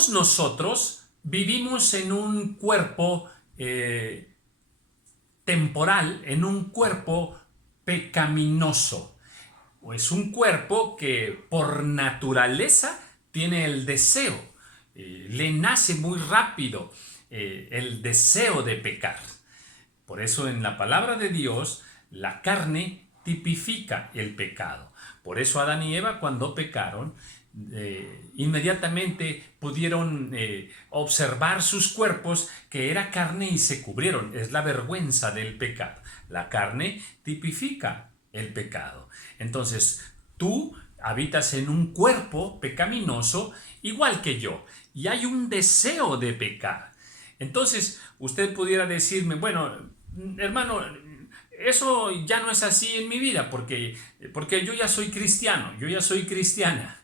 Todos nosotros vivimos en un cuerpo temporal, en un cuerpo pecaminoso. O es un cuerpo que por naturaleza tiene el deseo, le nace muy rápido el deseo de pecar. Por eso en la palabra de Dios la carne tipifica el pecado. Por eso Adán y Eva, cuando pecaron, inmediatamente pudieron observar sus cuerpos que era carne y se cubrieron. Es la vergüenza del pecado. La carne tipifica el pecado. Entonces, tú habitas en un cuerpo pecaminoso igual que yo y hay un deseo de pecar. Entonces, usted pudiera decirme, bueno, hermano, eso ya no es así en mi vida porque yo ya soy cristiano, yo ya soy cristiana.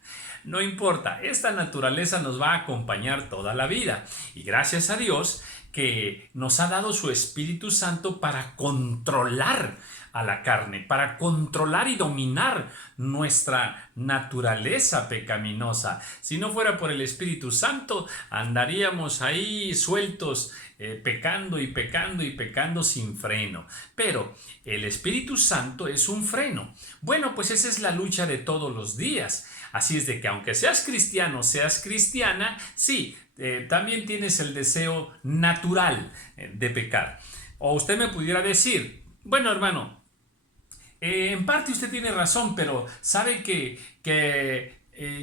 No importa, esta naturaleza nos va a acompañar toda la vida. Y gracias a Dios que nos ha dado su Espíritu Santo para controlar a la carne, para controlar y dominar nuestra naturaleza pecaminosa. Si no fuera por el Espíritu Santo, andaríamos ahí sueltos, pecando y pecando y pecando sin freno. Pero el Espíritu Santo es un freno. Bueno, pues esa es la lucha de todos los días. Así es de que aunque seas cristiano, seas cristiana, sí, también tienes el deseo natural de pecar. O usted me pudiera decir, bueno, hermano, en parte usted tiene razón, pero sabe que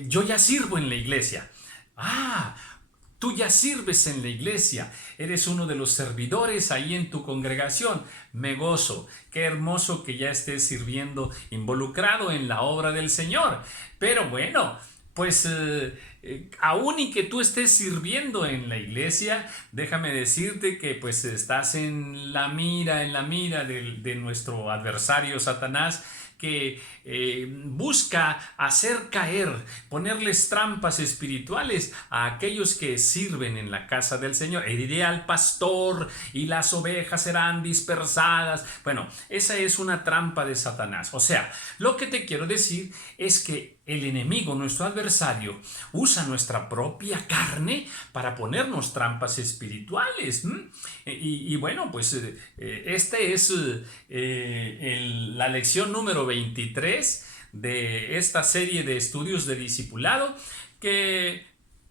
yo ya sirvo en la iglesia. Ah, tú ya sirves en la iglesia, eres uno de los servidores ahí en tu congregación. Me gozo, qué hermoso que ya estés sirviendo, involucrado en la obra del Señor. Pero bueno, pues aún y que tú estés sirviendo en la iglesia, déjame decirte que pues estás en la mira de nuestro adversario Satanás, que busca hacer caer, ponerles trampas espirituales a aquellos que sirven en la casa del Señor. Heriré al pastor y las ovejas serán dispersadas. Bueno, esa es una trampa de Satanás. O sea, lo que te quiero decir es que el enemigo, nuestro adversario, usa nuestra propia carne para ponernos trampas espirituales. Y bueno, pues esta es la lección número 23 de esta serie de estudios de discipulado que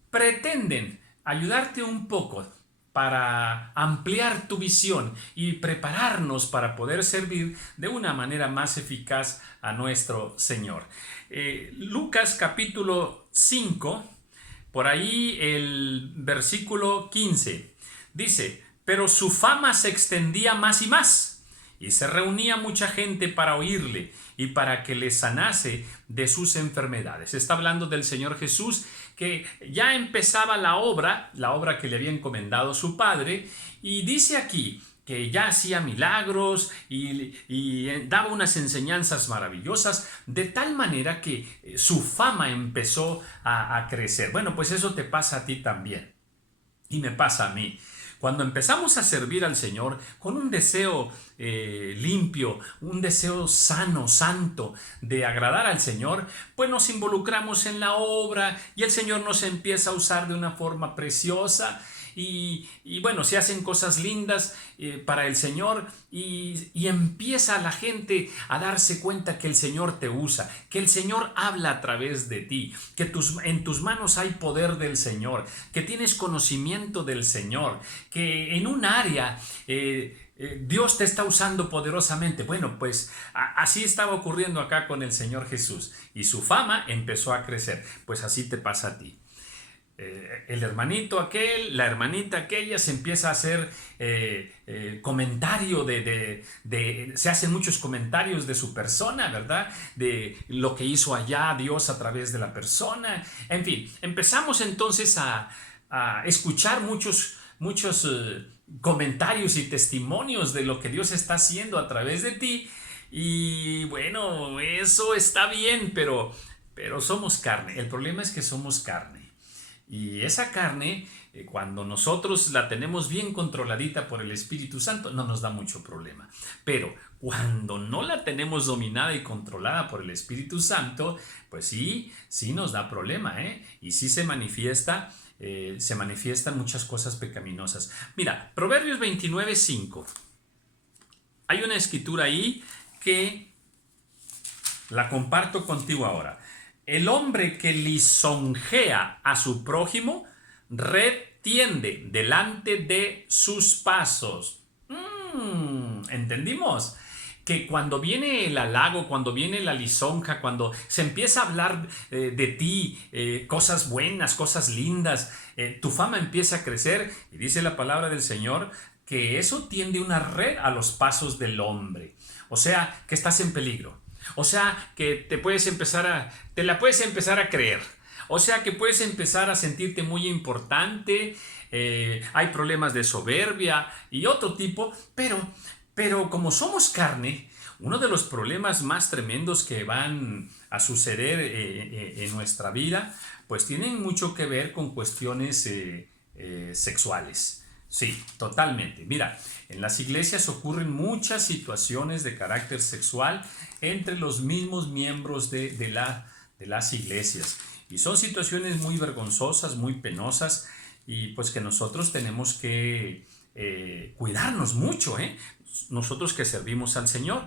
pretenden ayudarte un poco para ampliar tu visión y prepararnos para poder servir de una manera más eficaz a nuestro Señor. Lucas capítulo 5, por ahí el versículo 15, dice: pero su fama se extendía más y más, y se reunía mucha gente para oírle y para que le sanase de sus enfermedades. Está hablando del Señor Jesús, que ya empezaba la obra que le había encomendado su Padre, y dice aquí que ya hacía milagros y daba unas enseñanzas maravillosas, de tal manera que su fama empezó a crecer. Bueno, pues eso te pasa a ti también, y me pasa a mí. Cuando empezamos a servir al Señor con un deseo limpio, un deseo sano, santo, de agradar al Señor, pues nos involucramos en la obra y el Señor nos empieza a usar de una forma preciosa. Y bueno, se hacen cosas lindas para el Señor y empieza la gente a darse cuenta que el Señor te usa, que el Señor habla a través de ti, que en tus manos hay poder del Señor, que tienes conocimiento del Señor, que en un área Dios te está usando poderosamente. Bueno, pues así estaba ocurriendo acá con el Señor Jesús y su fama empezó a crecer. Pues así te pasa a ti. El hermanito aquel, la hermanita aquella se empieza a hacer comentario se hacen muchos comentarios de su persona, ¿verdad? De lo que hizo allá Dios a través de la persona. En fin, empezamos entonces a escuchar muchos comentarios y testimonios de lo que Dios está haciendo a través de ti. Y bueno, eso está bien, pero somos carne. El problema es que somos carne. Y esa carne, cuando nosotros la tenemos bien controladita por el Espíritu Santo, no nos da mucho problema. Pero cuando no la tenemos dominada y controlada por el Espíritu Santo, pues sí, sí nos da problema, ¿eh? Y sí se manifiestan muchas cosas pecaminosas. Mira, Proverbios 29:5. Hay una escritura ahí que la comparto contigo ahora. El hombre que lisonjea a su prójimo, red tiende delante de sus pasos. ¿Entendimos? Que cuando viene el halago, cuando viene la lisonja, cuando se empieza a hablar de ti, cosas buenas, cosas lindas, tu fama empieza a crecer, y dice la palabra del Señor que eso tiende una red a los pasos del hombre. O sea, que estás en peligro. O sea, que te la puedes empezar a creer. O sea, que puedes empezar a sentirte muy importante. Hay problemas de soberbia y otro tipo, pero como somos carne, uno de los problemas más tremendos que van a suceder en nuestra vida, pues tienen mucho que ver con cuestiones sexuales. Sí, totalmente. Mira, en las iglesias ocurren muchas situaciones de carácter sexual entre los mismos miembros de las iglesias. Y son situaciones muy vergonzosas, muy penosas, y pues que nosotros tenemos que cuidarnos mucho, ¿eh? Nosotros que servimos al Señor.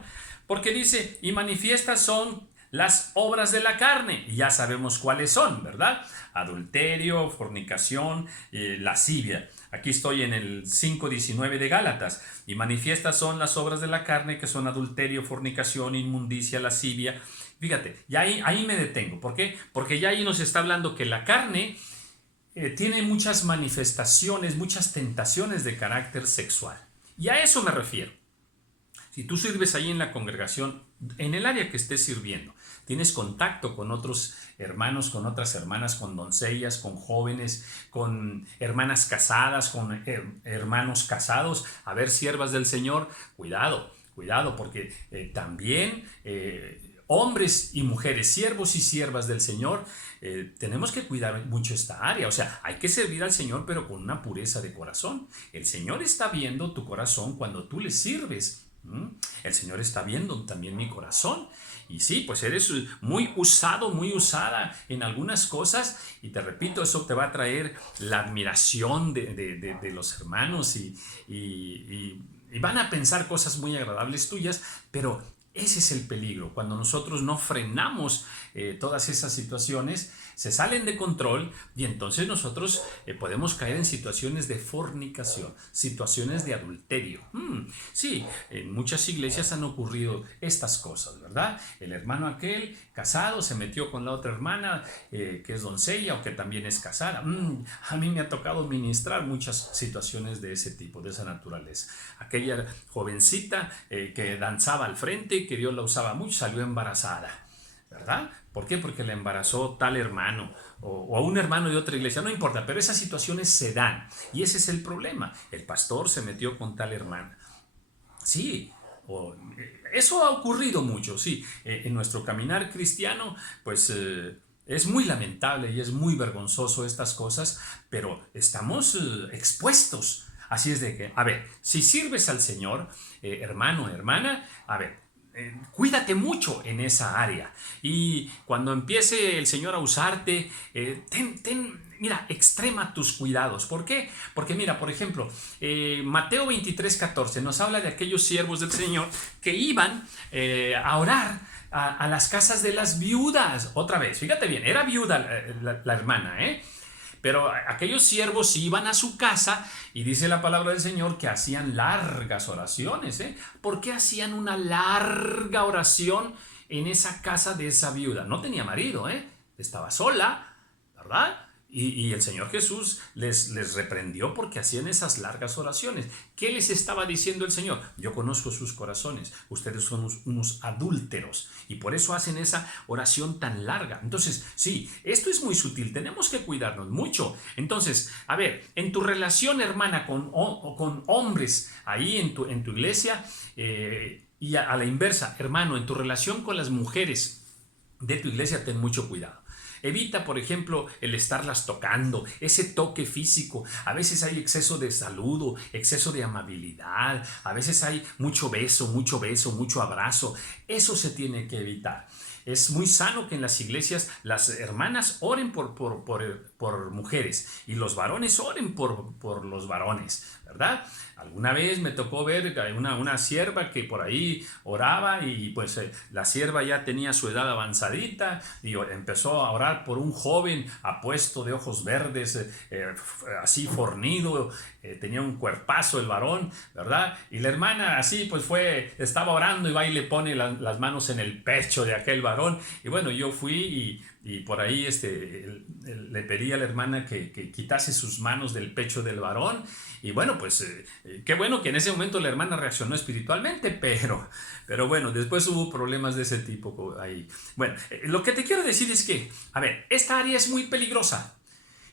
Porque dice, y manifiestas son las obras de la carne, y ya sabemos cuáles son, ¿verdad? Adulterio, fornicación, lascivia. Aquí estoy en el 5:19 de Gálatas. Y manifiestas son las obras de la carne, que son adulterio, fornicación, inmundicia, lascivia. Fíjate, ya ahí me detengo. ¿Por qué? Porque ya ahí nos está hablando que la carne tiene muchas manifestaciones, muchas tentaciones de carácter sexual. Y a eso me refiero. Si tú sirves ahí en la congregación, en el área que estés sirviendo, tienes contacto con otros hermanos, con otras hermanas, con doncellas, con jóvenes, con hermanas casadas, con hermanos casados, a ver, siervas del Señor, cuidado, porque también hombres y mujeres, siervos y siervas del Señor, tenemos que cuidar mucho esta área. O sea, hay que servir al Señor, pero con una pureza de corazón. El Señor está viendo tu corazón cuando tú le sirves. El Señor está viendo también mi corazón. Y sí, pues eres muy usado, muy usada en algunas cosas, y te repito, eso te va a traer la admiración de los hermanos, y van a pensar cosas muy agradables tuyas, pero ese es el peligro. Cuando nosotros no frenamos todas esas situaciones, se salen de control, y entonces nosotros podemos caer en situaciones de fornicación, situaciones de adulterio. Sí, en muchas iglesias han ocurrido estas cosas, ¿verdad? El hermano aquel casado se metió con la otra hermana que es doncella o que también es casada. A mí me ha tocado ministrar muchas situaciones de ese tipo, de esa naturaleza. Aquella jovencita que danzaba al frente, que Dios la usaba mucho, salió embarazada, ¿verdad? ¿Por qué? Porque la embarazó tal hermano o a un hermano de otra iglesia, no importa, pero esas situaciones se dan, y ese es el problema. El pastor se metió con tal hermana. Sí, eso ha ocurrido mucho, sí. En nuestro caminar cristiano, pues es muy lamentable y es muy vergonzoso estas cosas, pero estamos expuestos. Así es de que, a ver, si sirves al Señor, hermano, hermana, a ver, cuídate mucho en esa área, y cuando empiece el Señor a usarte, mira, extrema tus cuidados. ¿Por qué? Porque mira, por ejemplo, Mateo 23:14 nos habla de aquellos siervos del Señor que iban a orar a las casas de las viudas. Otra vez, fíjate bien, era viuda la hermana, pero aquellos siervos iban a su casa, y dice la palabra del Señor que hacían largas oraciones. ¿Por qué hacían una larga oración en esa casa de esa viuda? No tenía marido, estaba sola, ¿verdad? Y el Señor Jesús les reprendió porque hacían esas largas oraciones. ¿Qué les estaba diciendo el Señor? Yo conozco sus corazones, ustedes son unos adúlteros, y por eso hacen esa oración tan larga. Entonces, sí, esto es muy sutil, tenemos que cuidarnos mucho. Entonces, a ver, en tu relación, hermana, con hombres ahí en tu iglesia, y a la inversa, hermano, en tu relación con las mujeres de tu iglesia, ten mucho cuidado. Evita, por ejemplo, el estarlas tocando, ese toque físico. A veces hay exceso de saludo, exceso de amabilidad, a veces hay mucho beso, mucho abrazo. Eso se tiene que evitar. Es muy sano que en las iglesias las hermanas oren por mujeres y los varones oren por los varones, ¿verdad? Alguna vez me tocó ver una sierva que por ahí oraba y pues la sierva ya tenía su edad avanzadita y empezó a orar por un joven apuesto de ojos verdes, así fornido, tenía un cuerpazo el varón, ¿verdad? Y la hermana así pues estaba orando y va y le pone las manos en el pecho de aquel varón. Y bueno, yo fui y por ahí le pedí a la hermana que quitase sus manos del pecho del varón. Y bueno, pues qué bueno que en ese momento la hermana reaccionó espiritualmente, pero bueno, después hubo problemas de ese tipo ahí. Bueno, lo que te quiero decir es que, a ver, esta área es muy peligrosa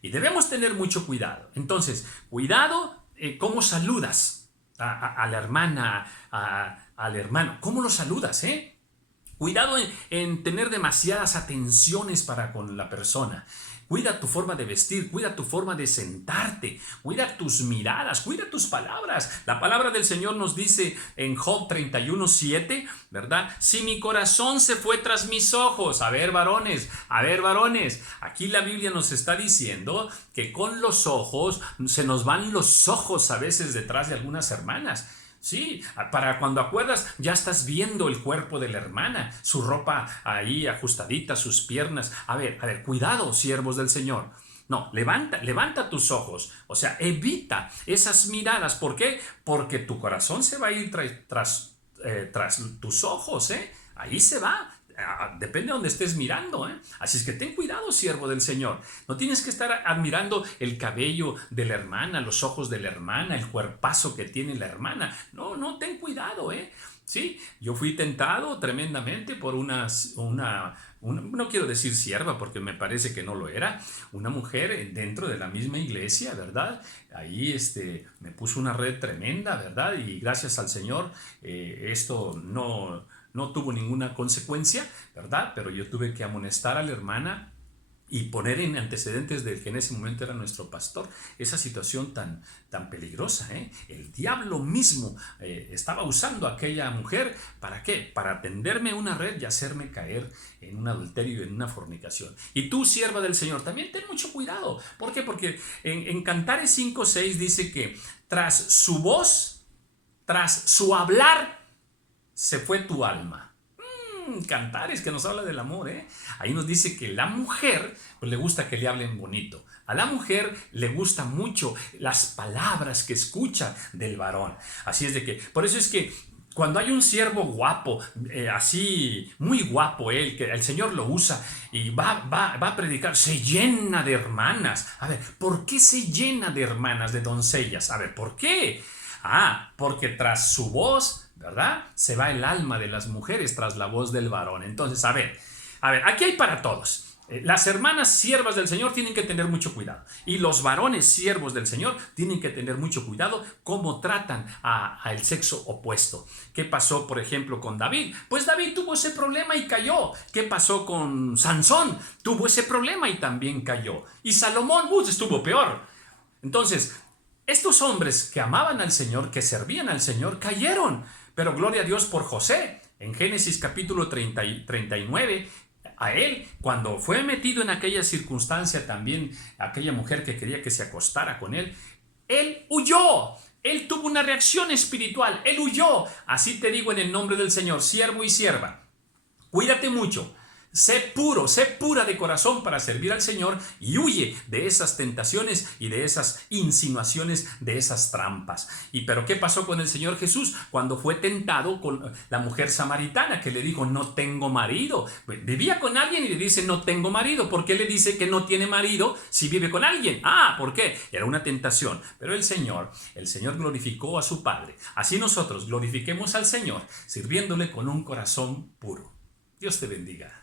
y debemos tener mucho cuidado. Entonces, cuidado cómo saludas a la hermana, al hermano. ¿Cómo lo saludas, Cuidado en tener demasiadas atenciones para con la persona. Cuida tu forma de vestir, cuida tu forma de sentarte, cuida tus miradas, cuida tus palabras. La palabra del Señor nos dice en Job 31:7, ¿verdad? Si mi corazón se fue tras mis ojos. A ver, varones, aquí la Biblia nos está diciendo que con los ojos se nos van los ojos a veces detrás de algunas hermanas. Sí, para cuando acuerdas ya estás viendo el cuerpo de la hermana, su ropa ahí ajustadita, sus piernas. A ver, cuidado, siervos del Señor. No, levanta tus ojos. O sea, evita esas miradas. ¿Por qué? Porque tu corazón se va a ir tras tus ojos, Ahí se va. Depende de donde estés mirando, Así es que ten cuidado, siervo del Señor. No tienes que estar admirando el cabello de la hermana, los ojos de la hermana, el cuerpazo que tiene la hermana. No, ten cuidado, Sí, yo fui tentado tremendamente por no quiero decir sierva porque me parece que no lo era, una mujer dentro de la misma iglesia, ¿verdad? Ahí me puso una red tremenda, ¿verdad? Y gracias al Señor esto no tuvo ninguna consecuencia, ¿verdad? Pero yo tuve que amonestar a la hermana y poner en antecedentes del que en ese momento era nuestro pastor esa situación tan peligrosa, El diablo mismo estaba usando a aquella mujer, ¿para qué? Para tenderme una red y hacerme caer en un adulterio y en una fornicación. Y tú, sierva del Señor, también ten mucho cuidado. ¿Por qué? Porque en Cantares 5:6 dice que tras su voz, tras su hablar, se fue tu alma. Cantares que nos habla del amor, Ahí nos dice que la mujer pues, le gusta que le hablen bonito. A la mujer le gusta mucho las palabras que escucha del varón. Así es de que, por eso es que cuando hay un siervo guapo, así, muy guapo que el Señor lo usa y va a predicar, se llena de hermanas. A ver, ¿por qué se llena de hermanas, de doncellas? A ver, ¿por qué? Porque tras su voz, ¿verdad? Se va el alma de las mujeres tras la voz del varón. Entonces, a ver, aquí hay para todos. Las hermanas siervas del Señor tienen que tener mucho cuidado. Y los varones siervos del Señor tienen que tener mucho cuidado cómo tratan al sexo opuesto. ¿Qué pasó, por ejemplo, con David? Pues David tuvo ese problema y cayó. ¿Qué pasó con Sansón? Tuvo ese problema y también cayó. Y Salomón, estuvo peor. Entonces, estos hombres que amaban al Señor, que servían al Señor, cayeron. Pero gloria a Dios por José. En Génesis capítulo 39, a él, cuando fue metido en aquella circunstancia también, aquella mujer que quería que se acostara con él huyó. Él tuvo una reacción espiritual, él huyó. Así te digo en el nombre del Señor, siervo y sierva, cuídate mucho. Sé puro, sé pura de corazón para servir al Señor y huye de esas tentaciones y de esas insinuaciones, de esas trampas. Pero ¿qué pasó con el Señor Jesús cuando fue tentado con la mujer samaritana que le dijo no tengo marido? Vivía con alguien y le dice no tengo marido. ¿Por qué le dice que no tiene marido si vive con alguien? ¿Por qué? Era una tentación. Pero el Señor glorificó a su Padre. Así nosotros glorifiquemos al Señor sirviéndole con un corazón puro. Dios te bendiga.